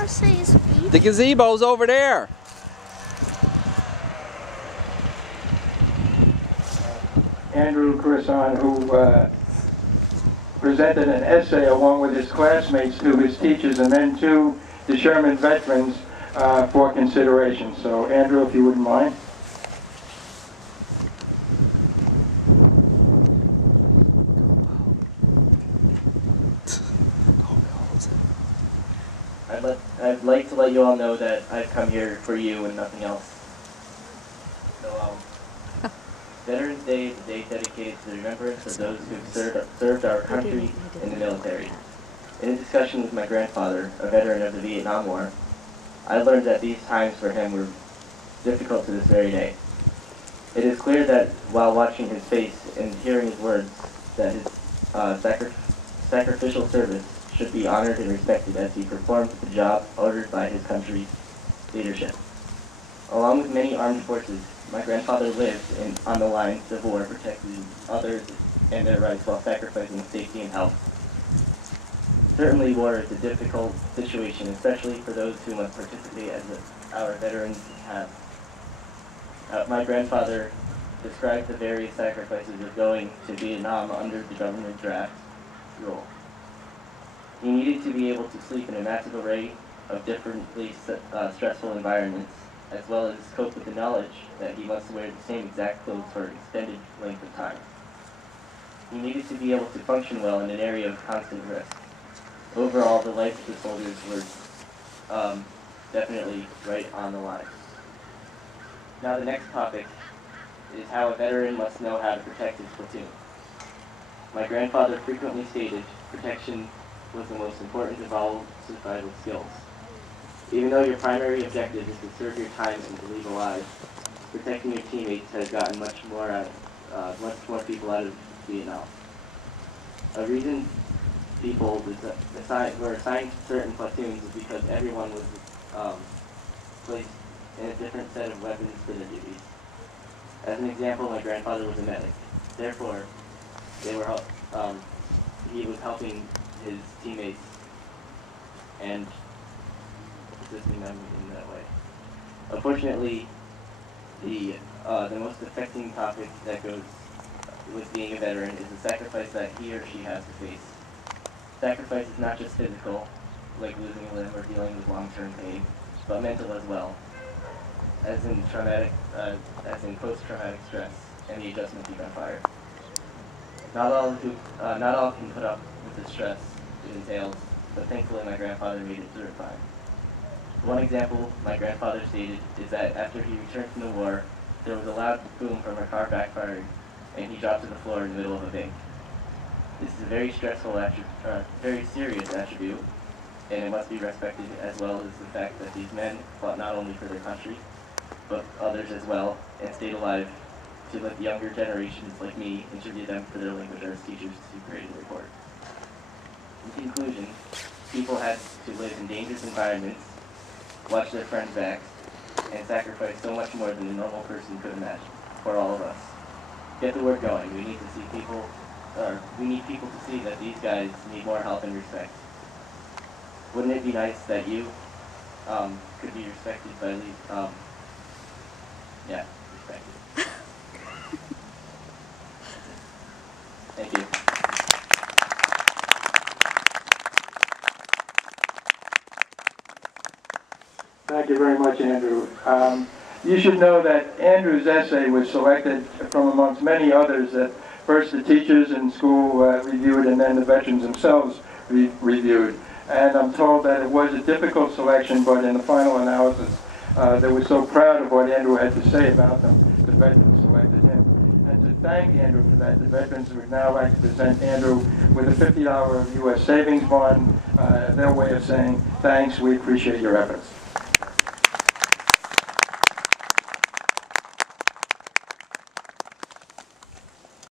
The gazebo's over there. Andrew Crisson, who presented an essay along with his classmates to his teachers and then to the Sherman veterans for consideration. So Andrew, if you wouldn't mind. I'd like to let you all know that I've come here for you and nothing else. So, Veterans Day is a day dedicated to the remembrance of those who have served our country in the military. In a discussion with my grandfather, a veteran of the Vietnam War, I learned that these times for him were difficult to this very day. It is clear that while watching his face and hearing his words, that his sacrificial service should be honored and respected as he performed the job ordered by his country's leadership. Along with many armed forces, my grandfather lived on the lines of war, protecting others and their rights while sacrificing safety and health. Certainly war is a difficult situation, especially for those who must participate as our veterans have. My grandfather described the various sacrifices of going to Vietnam under the government draft rule. He needed to be able to sleep in a massive array of differently stressful environments, as well as cope with the knowledge that he must wear the same exact clothes for an extended length of time. He needed to be able to function well in an area of constant risk. Overall, the life of the soldiers were definitely right on the line. Now the next topic is how a veteran must know how to protect his platoon. My grandfather frequently stated protection was the most important of all survival skills. Even though your primary objective is to serve your time and to leave alive, protecting your teammates has gotten much more people out of Vietnam. A reason people were assigned certain platoons is because everyone was placed in a different set of weapons for their duties. As an example, my grandfather was a medic. Therefore, he was helping his teammates and assisting them in that way. Unfortunately, the most affecting topic that goes with being a veteran is the sacrifice that he or she has to face. Sacrifice is not just physical, like losing a limb or dealing with long-term pain, but mental as well, as in post-traumatic stress and the adjustment to gunfire. Not all can put up with the stress it entails, but thankfully my grandfather made it through it fine. One example my grandfather stated is that after he returned from the war, there was a loud boom from a car backfiring, and he dropped to the floor in the middle of a bank. This is a very stressful, very serious attribute, and it must be respected, as well as the fact that these men fought not only for their country, but others as well, and stayed alive to let the younger generations like me interview them for their language arts teachers to grade and report. In conclusion, people had to live in dangerous environments, watch their friends' backs, and sacrifice so much more than a normal person could imagine for all of us. Get the word going. We need people to see that these guys need more help and respect. Wouldn't it be nice that you could be respected by respected. Thank you. Thank you very much, Andrew. You should know that Andrew's essay was selected from amongst many others that first the teachers in school reviewed and then the veterans themselves reviewed. And I'm told that it was a difficult selection, but in the final analysis, they were so proud of what Andrew had to say about them, the veterans selected him. And to thank Andrew for that, the veterans would now like to present Andrew with a $50 U.S. savings bond, their way of saying, thanks, we appreciate your efforts.